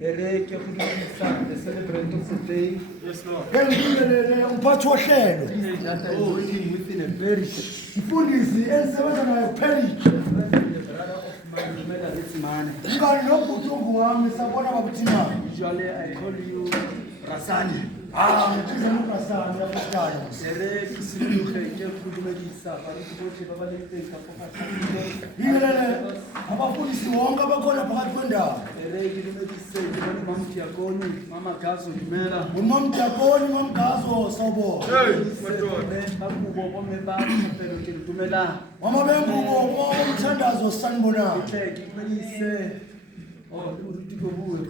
Ere ke go dirisa the celebrant of the day. Yes, Lord. Ngibingelele umphathi wohlelo. That I'm working within a parish. Mfundisi engisebenza naye parish. The brother of mine, Dumela Letsimane. Ngani nobhutungu wami sabona babuthina. Usually I call you Rasani. Ngibiza uMasana yapostana. Ere ke siluge ke go dumedisa ba le botlhe ba ba leng teng ka fogatsa. Ngibingelele abafundisi wonke abakhona phakathi kwendawo. Ere ke dumedise ke bone Mamdiakoni, Mama Gazo Dumela. Umamdakoni mamgazo sawubona. Hey, my God. Ba kubo bo me ba pero ke dumela. Mama bengubo umthandazo sanibona. Ke dumedise. Oh, uruti go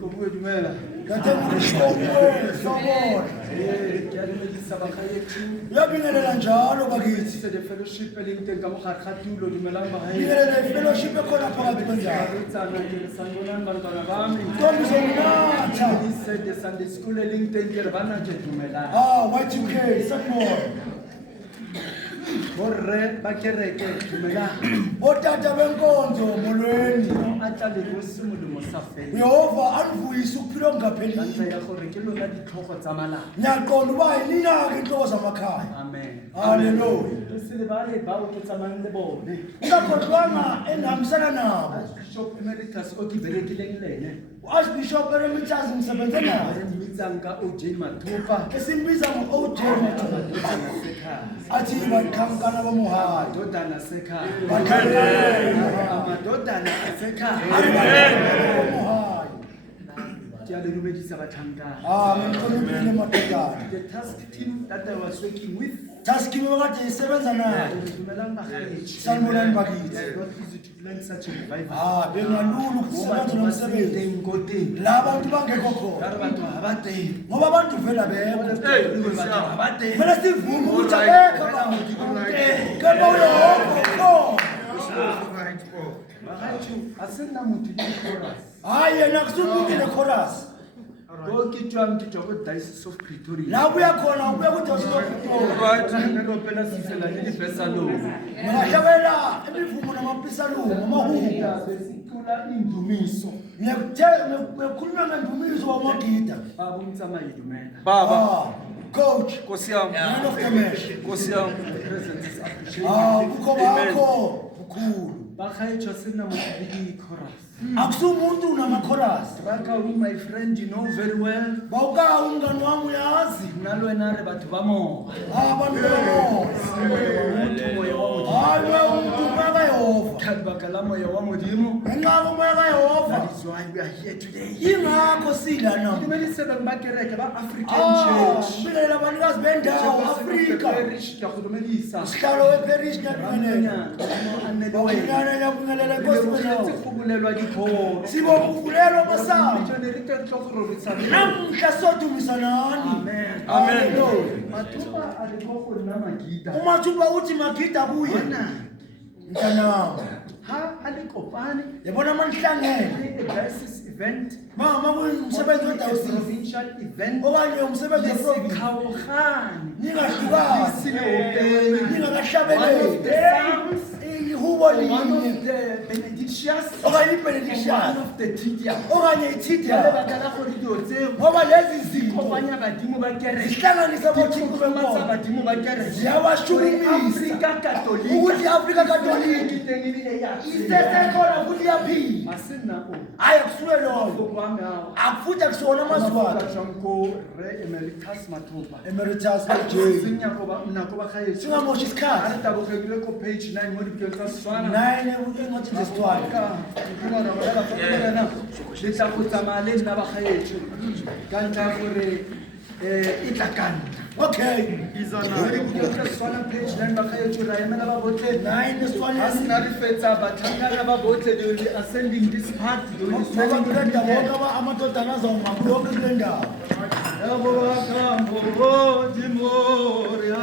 bue dumela. Kade ngishokwe sawubona. Ke a dumedisa ba gaethu. Uyabingelela njalo bakithi. The fellowship e leng teng ka mo gare ga tulo dumelang ba gae. Ngibingelela fellowship ekhona phakathi kwendawo. Tsana ke sangonang bantwana ba me. Ntombi zonatha. Said the Sunday school e leng teng ke re bana ke dumelang. Y2K sanibona. Borre ba kereke dumelang. Otata benkonzo molweni. A tla le go se modumo sa fela. Yehova anivuyise ukuphila Ka ntlha okungaphelile. ya gore ke lona ditlhogo tsa malapa. Ngiyaqonda uba yinina-ke inhloko zamakhaya. Amen. Haleluya. Re se lebale bao ke tsamayang le bone. Ungakhohlwanga engihambisana nabo. Archbishop Emeritus o ke berekileng le ene. U-Archbishop Eremitas ngisebenze Re naye. mmitsang ka OJ Mathupa. Esimbiza ngo-OJ Amadodana sekhaya. athi bakhankana bamuhayi. Amadodana sekhaya. Bakhankana Amadodana asekhaya. bamuhayi. Ke a le dumedisa batlhankana. Ngihloniphile madodana. The task team that I was working with. Task kimi bekade isebenza naye. Dumelang bagaetsho. Sanibonani bakithi. It's not easy to plan such a revival. Bengalula ukusebenza nomsebenzi. Teng ko teng. La bantu bangekho Ka khona. re batho ha ba teng. Ngoba abantu vela bekho. Batho ha ba teng. Kumele sivume ukuthi abekho abantu. Kepha uYehova ukhona. Bagaetsho a se nna motho ke chorus. Hayi yena kusumuntu ne-chorus. Ko ke tswang ke tswa ko Diocese of Pretoria. La ubuya khona ubuya kuDiocese Nna lo phela sisela le difesalong. Ngingahlabela imivumo namapisalungu amahubo. Besicula indumiso. Ngiyakhuluma ngendumiso wamagida. Baba umtsamayi dumela. Baba, Coach, Nkosi yami, man of the match. Nkosi yami. Presence is appreciated. Ukho bakho bukhulu. Bagaetsho a se nna motho le di-chorus. Akusumuntu nama-chorus. Raka who my friend you know very well. Bawuka umngani wami uyazi. Nna le wena re batho ba moya. Abantu bemoya. Motho moya wa modimo. Hayi we umuntu umoya kaYehova. Ka lebaka la moya wa modimo. Ngenxa yomoya That kaYehova. is why we are here today. Yingakho sila namuhla. Dumediseka ba kereke ba African Church. Ngibingelela abanikazi bendawo Afrika. Parish ke go dumedisa. Sihlalo weparish ngiyabingelela. Banyana Ngiyabingelela ngiyabingelela le Nkosi go wethu. go bolelwa dikgoro. Sibonguvulelwa masango. Jone re tla tlo go robetsa. Namhla sodumisa nani. Amen. Haleluya. Mathupa a le go go nna magida. Umathuba uthi magida kuye. Bona Mntanami. ha a le kopane Yabona manihlangene. a diocese event. Mama kuyimsebenzi wedawusi. Provincial event. Okanye umsebenzi weprovince. Sikhawukhani. Ningahlukani. Ningakahlabeleli. Ihubo One linye. of the benedictions. Okanye One ibenediction. of the Tidia. Okanye Ka ithida. lebaka la gore dilo tseo Ngoba lezi zinto kopanya badimo ba kereke. zihlanganisa bothixo Matsa bempondo. badimo ba kereke. Ziyawashulumisa. Afrika Catholic. Ukuthi i-Afrika Katolika Teng ebile ya. isesekhona futhi iyaphila. Asina o. Hayi akusuke loyo. Go kwame awo. Akufuthi akusiwona amazwi akhe. Janko Re Emeritus Mathupa. Emeritus AJ. Sinyako ba mnako ba gae. Singamoshi isikhathi. Re tabogile ko page 9 mo dipelo tsa Setswana. 9 encwadini zesitwana. Le tla go tsamaya le nna ba gaetsho ka ntlha ya gore e tla ka nna. Okay. Setswana page 9 ba gaetsho ra emela ba botlhe 9 a esitwana. sena re fetsa batlhankana ba botlhe they will be ascending this part they will be Ngoba sending kule this ndawo part. kaba amadodana azawuma kulonke kule ndawo. Yabo bakambo Timoria,